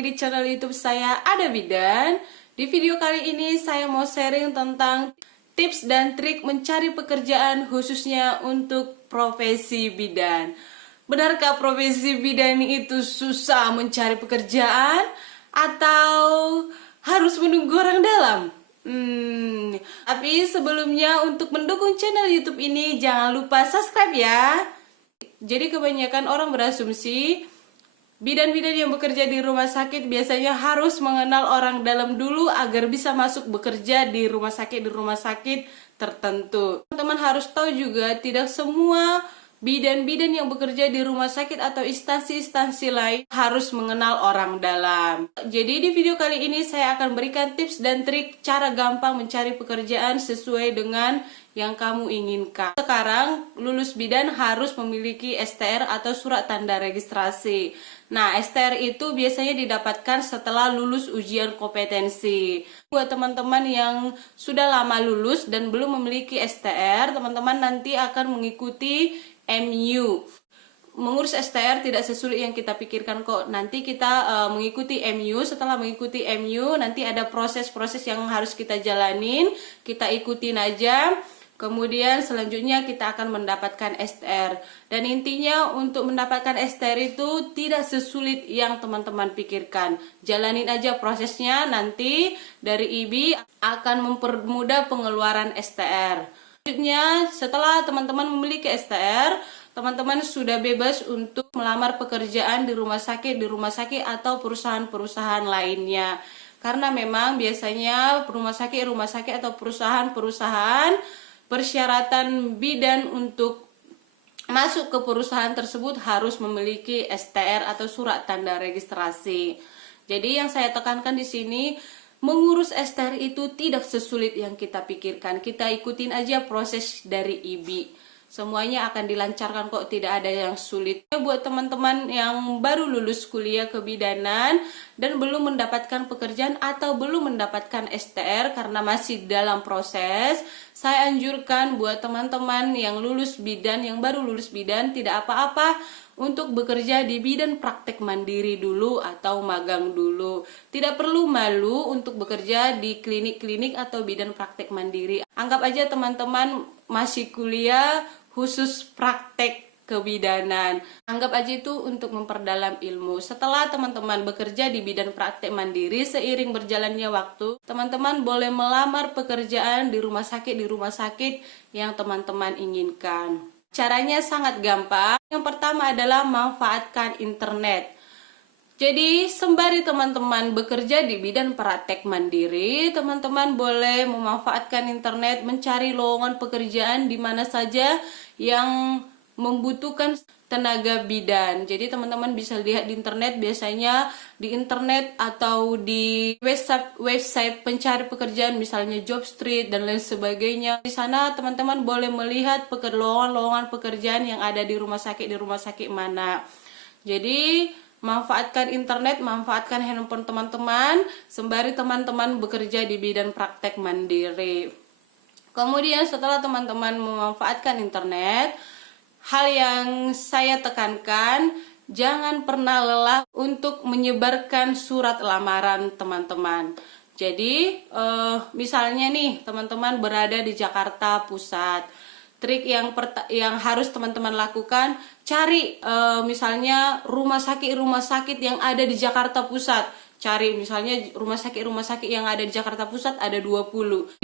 lagi di channel YouTube saya Ada Bidan. Di video kali ini saya mau sharing tentang tips dan trik mencari pekerjaan khususnya untuk profesi bidan. Benarkah profesi bidan itu susah mencari pekerjaan atau harus menunggu orang dalam? Tapi sebelumnya untuk mendukung channel YouTube ini jangan lupa subscribe ya. Jadi kebanyakan orang berasumsi bidan-bidan yang bekerja di rumah sakit biasanya harus mengenal orang dalam dulu agar bisa masuk bekerja di rumah sakit tertentu. Teman-teman harus tahu juga tidak semua bidan-bidan yang bekerja di rumah sakit atau instansi-instansi lain harus mengenal orang dalam. Jadi di video kali ini saya akan berikan tips dan trik cara gampang mencari pekerjaan sesuai dengan yang kamu inginkan. Sekarang lulus bidan harus memiliki STR atau surat tanda registrasi. Nah, STR itu biasanya didapatkan setelah lulus ujian kompetensi. Buat teman-teman yang sudah lama lulus dan belum memiliki STR, teman-teman nanti akan mengikuti MU. Mengurus STR tidak sesulit yang kita pikirkan kok. Nanti kita mengikuti MU. Setelah mengikuti MU, nanti ada proses-proses yang harus kita jalanin. Kita ikutin aja. Kemudian selanjutnya kita akan mendapatkan STR. Dan intinya untuk mendapatkan STR itu tidak sesulit yang teman-teman pikirkan. Jalanin aja prosesnya, nanti dari IBI akan mempermudah pengeluaran STR. Selanjutnya setelah teman-teman memiliki STR, teman-teman sudah bebas untuk melamar pekerjaan di rumah sakit atau perusahaan-perusahaan lainnya. Karena memang biasanya rumah sakit atau perusahaan-perusahaan persyaratan bidan untuk masuk ke perusahaan tersebut harus memiliki STR atau surat tanda registrasi. Jadi yang saya tekankan di sini, mengurus STR itu tidak sesulit yang kita pikirkan. Kita ikutin aja proses dari IBI. Semuanya akan dilancarkan kok, tidak ada yang sulit. Buat teman-teman yang baru lulus kuliah kebidanan dan belum mendapatkan pekerjaan atau belum mendapatkan STR karena masih dalam proses, saya anjurkan buat teman-teman yang lulus bidan, yang baru lulus bidan, tidak apa-apa untuk bekerja di bidan praktek mandiri dulu atau magang dulu. Tidak perlu malu untuk bekerja di klinik-klinik atau bidan praktek mandiri. Anggap aja teman-teman masih kuliah khusus praktek kebidanan. Anggap aja itu untuk memperdalam ilmu. Setelah teman-teman bekerja di bidan praktek mandiri, seiring berjalannya waktu, teman-teman boleh melamar pekerjaan di rumah sakit yang teman-teman inginkan. Caranya sangat gampang. Yang pertama adalah manfaatkan internet. Jadi sembari teman-teman bekerja di bidan praktek mandiri, teman-teman boleh memanfaatkan internet, mencari lowongan pekerjaan di mana saja yang membutuhkan tenaga bidan. Jadi teman-teman bisa lihat di internet, biasanya di internet atau di website pencari pekerjaan misalnya Jobstreet dan lain sebagainya. Di sana teman-teman boleh melihat lowongan pekerjaan yang ada di rumah sakit mana. Jadi manfaatkan internet, manfaatkan handphone teman-teman sembari teman-teman bekerja di bidan praktek mandiri. Kemudian setelah teman-teman memanfaatkan internet, hal yang saya tekankan, jangan pernah lelah untuk menyebarkan surat lamaran teman-teman. Jadi misalnya nih teman-teman berada di Jakarta Pusat. Trik yang harus teman-teman lakukan, cari misalnya rumah sakit yang ada di Jakarta Pusat. Cari misalnya rumah sakit yang ada di Jakarta Pusat ada 20.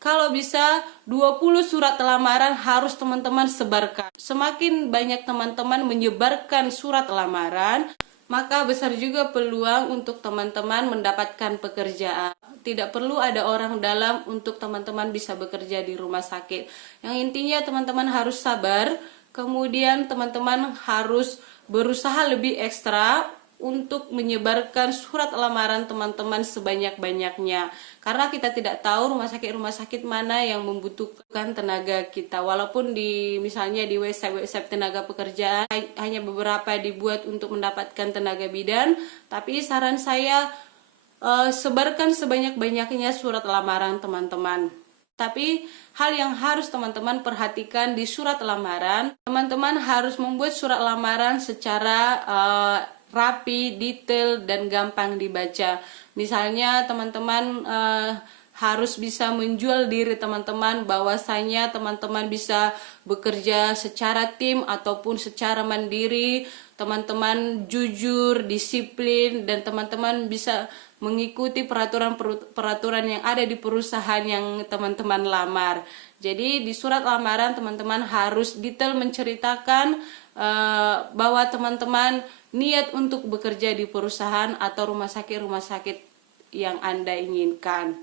Kalau bisa 20 surat lamaran harus teman-teman sebarkan. Semakin banyak teman-teman menyebarkan surat lamaran, maka besar juga peluang untuk teman-teman mendapatkan pekerjaan. Tidak perlu ada orang dalam untuk teman-teman bisa bekerja di rumah sakit. Yang intinya teman-teman harus sabar, kemudian teman-teman harus berusaha lebih ekstra untuk menyebarkan surat lamaran teman-teman sebanyak-banyaknya. Karena kita tidak tahu rumah sakit mana yang membutuhkan tenaga kita. Walaupun misalnya di website tenaga pekerjaan hanya beberapa dibuat untuk mendapatkan tenaga bidan, tapi saran saya sebarkan sebanyak-banyaknya surat lamaran teman-teman. Tapi hal yang harus teman-teman perhatikan di surat lamaran, teman-teman harus membuat surat lamaran secara rapi, detail, dan gampang dibaca. Misalnya teman-teman harus bisa menjual diri teman-teman, bahwasanya teman-teman bisa bekerja secara tim ataupun secara mandiri, teman-teman jujur, disiplin, dan teman-teman bisa mengikuti peraturan-peraturan yang ada di perusahaan yang teman-teman lamar. Jadi di surat lamaran teman-teman harus detail menceritakan bahwa teman-teman niat untuk bekerja di perusahaan atau rumah sakit yang Anda inginkan.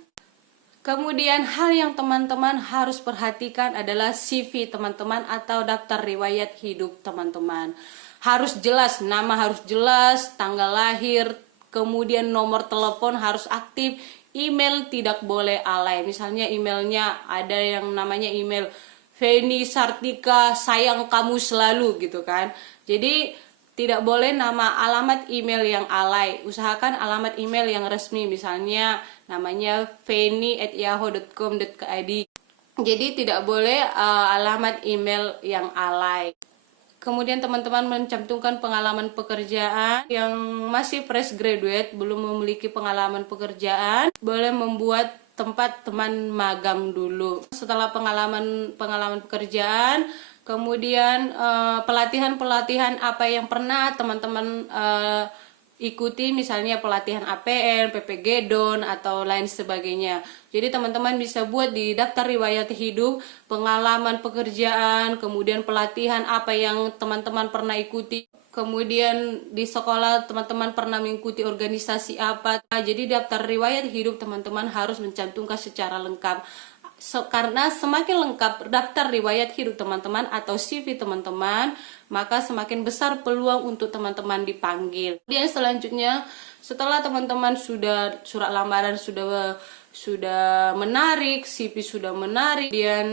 Kemudian hal yang teman-teman harus perhatikan adalah CV teman-teman atau daftar riwayat hidup teman-teman. Harus jelas, nama harus jelas, tanggal lahir, kemudian nomor telepon harus aktif, email tidak boleh alay. Misalnya emailnya ada yang namanya email Feni Sartika sayang kamu selalu gitu kan. Jadi tidak boleh nama alamat email yang alay. Usahakan alamat email yang resmi, misalnya namanya feni@yahoo.com.id. Jadi tidak boleh alamat email yang alay. Kemudian teman-teman mencantumkan pengalaman pekerjaan. Yang masih fresh graduate, belum memiliki pengalaman pekerjaan, boleh membuat tempat teman magang dulu. Setelah pengalaman pekerjaan, kemudian pelatihan-pelatihan apa yang pernah teman-teman ikuti, misalnya pelatihan APN, PPG-DON, atau lain sebagainya. Jadi teman-teman bisa buat di daftar riwayat hidup pengalaman pekerjaan, kemudian pelatihan apa yang teman-teman pernah ikuti, kemudian di sekolah teman-teman pernah mengikuti organisasi apa. Jadi daftar riwayat hidup teman-teman harus mencantumkan secara lengkap. Karena semakin lengkap daftar riwayat hidup teman-teman atau CV teman-teman, maka semakin besar peluang untuk teman-teman dipanggil. Kemudian selanjutnya, setelah teman-teman sudah surat lamaran sudah menarik, CV sudah menarik, dan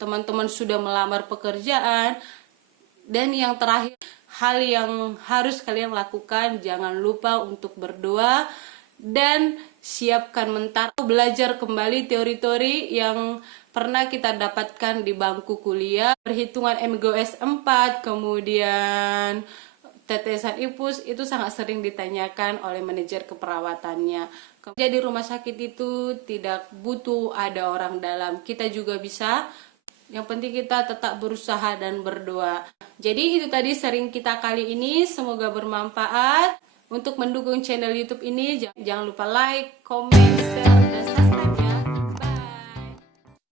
teman-teman sudah melamar pekerjaan, dan yang terakhir, hal yang harus kalian lakukan, jangan lupa untuk berdoa dan siapkan mental, belajar kembali teori-teori yang pernah kita dapatkan di bangku kuliah. Perhitungan MGOS 4, kemudian tetesan IPUS itu sangat sering ditanyakan oleh manajer keperawatannya. Jadi rumah sakit itu tidak butuh ada orang dalam, kita juga bisa. Yang penting kita tetap berusaha dan berdoa. Jadi itu tadi sharing kita kali ini, semoga bermanfaat. Untuk mendukung channel YouTube ini, jangan lupa like, comment, share,